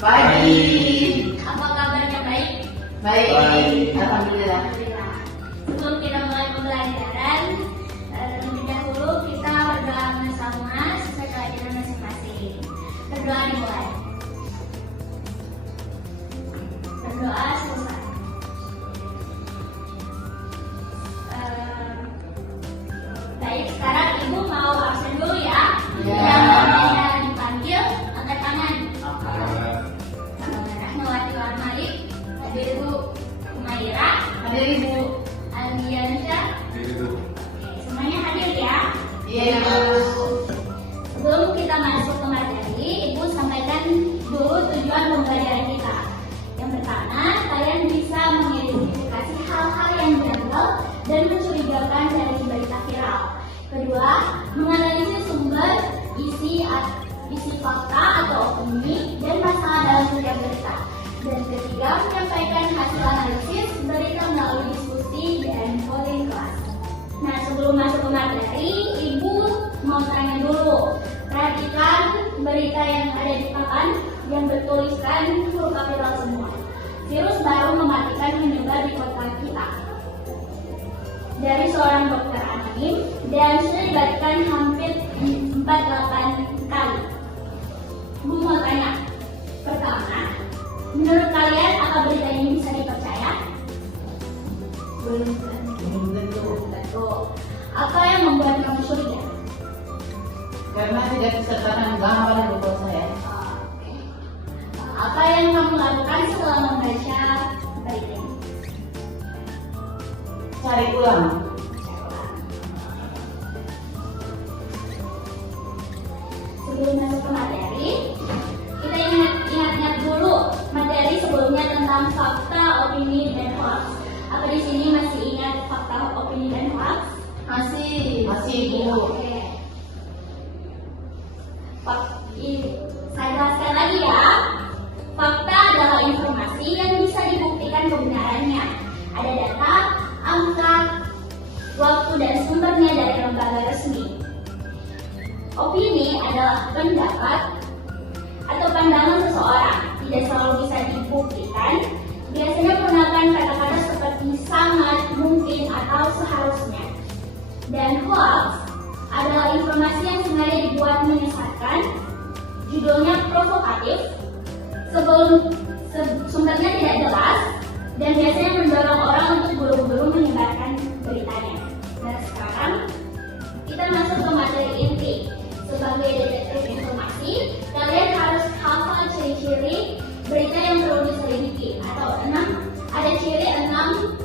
Pagi. Apa kabarnya, baik? Baik. Alhamdulillah. Alhamdulillah. Sebelum kita mulai pembelajaran, terlebih dahulu kita berdoa bersama sesuai keyakinan masing-masing. Berdoa dimulai. Berdoa selesai. Baik, sekarang Ibu mau absen dulu ya. Ya. Yang namanya dipanggil, angkat tangan. Melati Warmalik, hadir Ibu Umaira, Hadir Ibu. Aldiansyah. Oke, semuanya hadir ya. Iya Ibu. Sebelum kita masuk ke materi, Ibu sampaikan dulu tujuan pembelajaran kita. Yang pertama, kalian bisa mengidentifikasi hal-hal yang janggal dan mencurigakan dari berita viral. Kedua, menganalisis sumber, isi fakta atau opini dan masalah dalam setiap berita. Dan ketiga, menyampaikan hasil analisis berita melalui diskusi dan polling kelas. Nah, sebelum masuk ke materi, Ibu mau tanya dulu. Perhatikan berita yang ada di papan yang bertuliskan huruf kapital semua. Virus baru mematikan menyebar di kota kita. Dari seorang dokter anonim dan sudah dibagikan hampir 48 kali. Bu mau tanya, pertama, menurut kalian apa berita ini bisa dipercaya? Belum tentu. Betul. Apa yang membuat kamu curiga? Karena tidak disertakan gambar di buku saya. Oke. Apa yang kamu lakukan setelah membaca berita ini? Cari ulang. Sebelum masuk ke materi, kita ingat dulu materi sebelumnya tentang fakta, opini, dan hoax. Apa di sini masih ingat fakta, opini, dan hoax? Masih Ibu. Oke. Saya jelaskan lagi ya. Fakta adalah informasi yang bisa dibuktikan kebenarannya. Ada data, angka, waktu, dan sumbernya dari lembaga resmi. Opini adalah pendapat atau pandangan seseorang, tidak selalu bisa dibuktikan. Biasanya menggunakan kata-kata seperti sangat, mungkin, atau seharusnya. Dan hoax adalah informasi yang sengaja dibuat menyesatkan, judulnya provokatif, sumbernya tidak jelas, dan biasanya mendorong orang untuk buru-buru menyebarkan beritanya. Nah, sekarang kita masuk ke materi inti. Sebagai detektif informasi, kalian harus hafal ciri-ciri berita yang perlu diselidiki. Atau ada ciri 6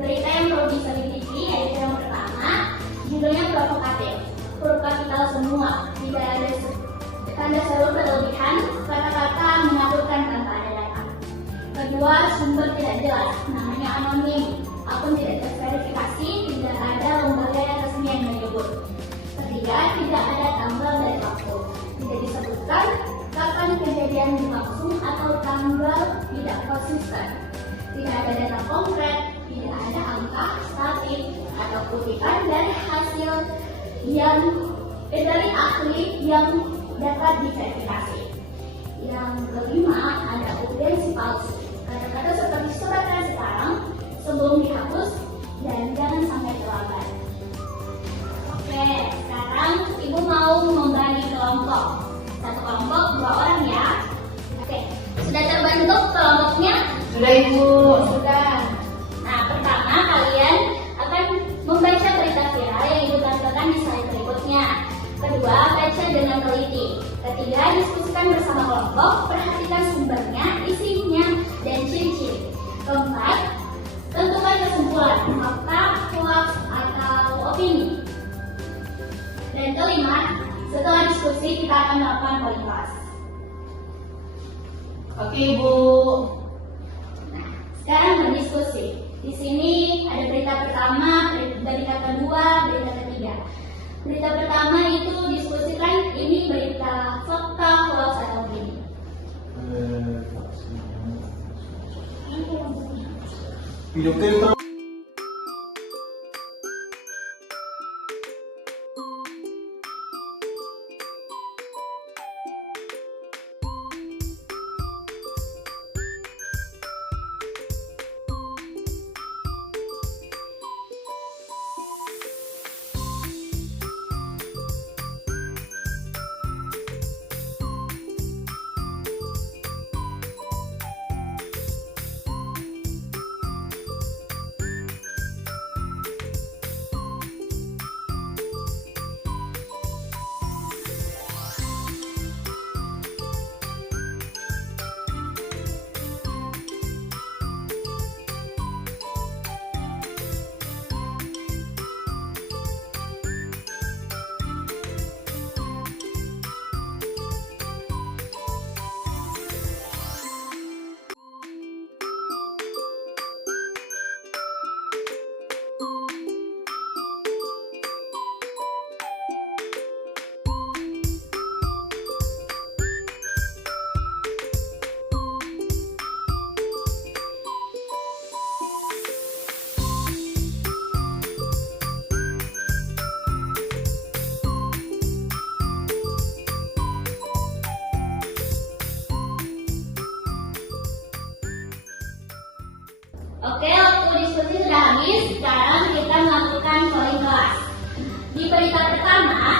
berita yang perlu diselidiki, yaitu yang pertama, judulnya provokatif, huruf kapital semua, tidak ada tanda seru berlebihan, kata-kata menakutkan tanpa ada data. Kedua, sumber tidak jelas, namanya anonim, akun tidak terverifikasi, tidak ada lembaga yang resmi yang menyebut. Ketiga, tidak ada tanggal dan waktu, tidak disebutkan kapan kejadian berlangsung atau tanggal tidak konsisten. Tidak ada data konkret, tidak ada angka, statistik, atau kutipan dari hasil yang dari ahli yang dapat diverifikasi. Yang kelima, ada urgensi palsu. Kata-kata seperti suratkan sekarang sebelum dihapus dan jangan sampai terlambat. Oke, sekarang Ibu mau membagi kelompok. Satu kelompok 2 orang ya. Oke, sudah terbentuk kelompoknya? Sudah Ibu. Sudah. Nah, pertama kalian akan membaca berita viral yang Ibu tampilkan di slide berikutnya. Kedua, baca dengan teliti. Ketiga, diskusikan bersama kelompok, perhatikan sumbernya, isinya, dan ciri-ciri. Keempat, tentukan kesimpulan, fakta, hoax, atau opini. Dan kelima, setelah diskusi kita akan melakukan polling kelas. Oke Ibu. Nah, sekarang berdiskusi. Di sini ada berita pertama, berita kedua, berita ketiga. Berita pertama itu diskusikan ini berita fakta, hoax, atau opini. sekarang kita melakukan polling kelas. Di berita pertama,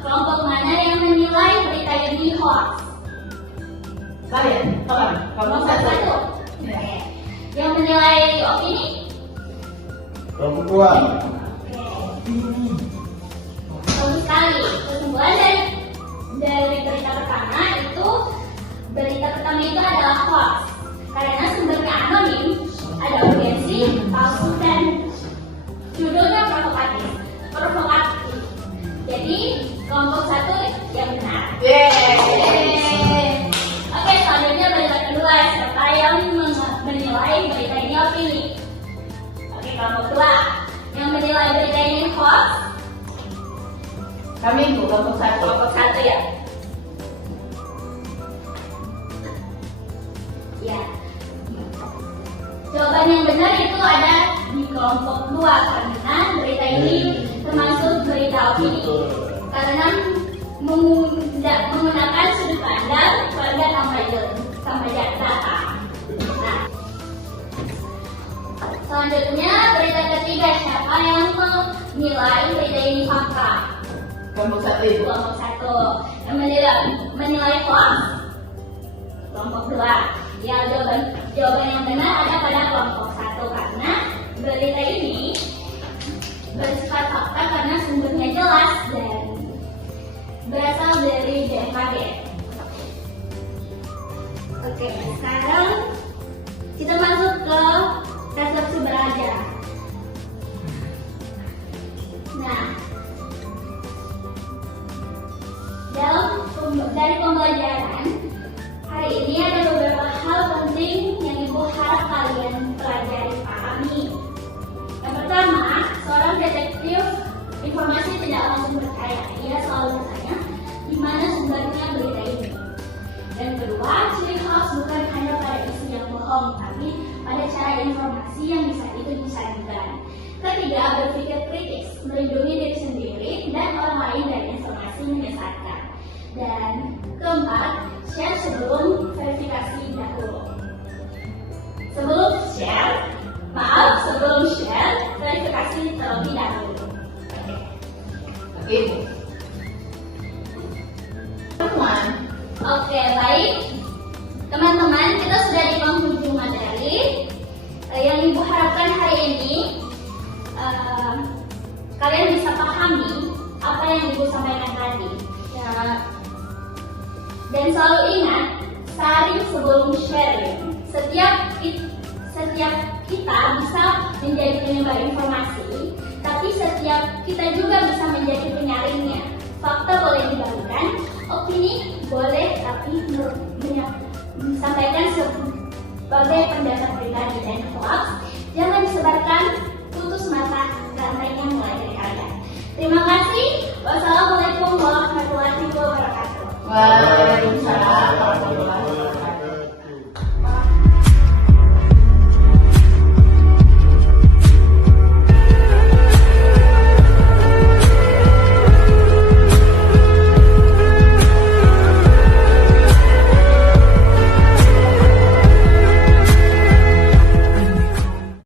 kelompok mana yang menilai berita ini hoax? Kalian, tolong. Kelompok satu. Oke. Yang menilai opini? Kelompok dua. Bagus sekali. Kesimpulan dari berita pertama itu, berita pertama itu adalah hoax karena sumbernya anonim, ada urgensi, palsu, dan judulnya provokatif. Jadi kelompok satu yang benar. Yeay. Oke, selanjutnya berita kedua, siapa yang menilai berita ini opini? Oke, kelompok dua yang menilai berita ini hoax. Kami Bu, kelompok satu. Kelompok satu ya. Ya. Jawaban yang benar itu ada di kelompok dua karena berita ini termasuk berita opini. Karena menggunakan sudut pandang keluarga tanpa data. Nah, selanjutnya berita ketiga, siapa yang menilai berita ini fakta? Kelompok satu Ibu. Kelompok satu yang menilai hoax. Kelompok dua. Ya, jawaban yang benar ada pada kelompok satu karena berita ini bersifat fakta karena sumbernya jelas dan berasal dari BMKG. Oke, sekarang kita masuk ke persepsi belajar. Nah, dari pembelajaran hari ini ada beberapa hal penting yang Ibu harap kalian pelajari pahami. Yang pertama, seorang detektif informasi tidak langsung percaya. Ia selalu bertanya, di mana sumbernya berita ini. Dan kedua, ciri khas bukan hanya pada isu yang bohong, tapi pada cara informasi yang itu disajikan. Ketiga, berpikir kritis, melindungi diri sendiri dan orang lain dari informasi menyesatkan. Dan keempat, share sebelum verifikasi dahulu. Sebelum share, verifikasi terlebih dahulu. Oke Ibu. Teman. Oke, baik. Teman-teman, kita sudah di penghujung materi. Yang Ibu harapkan hari ini, kalian bisa pahami apa yang Ibu sampaikan tadi. Ya, dan selalu ingat, sharing sebelum sharing. Setiap kita bisa menjadi penyebar informasi, tapi setiap kita juga bisa menjadi penyaringnya. Fakta boleh dibagikan, opini boleh, tapi disampaikan sebagai pendapat pribadi dan hoax jangan disebarkan, putus mata rantainya mulai dari kalian. Terima kasih. Wassalamualaikum warahmatullahi wabarakatuh. Waalaikumsalam warahmatullahi wabarakatuh.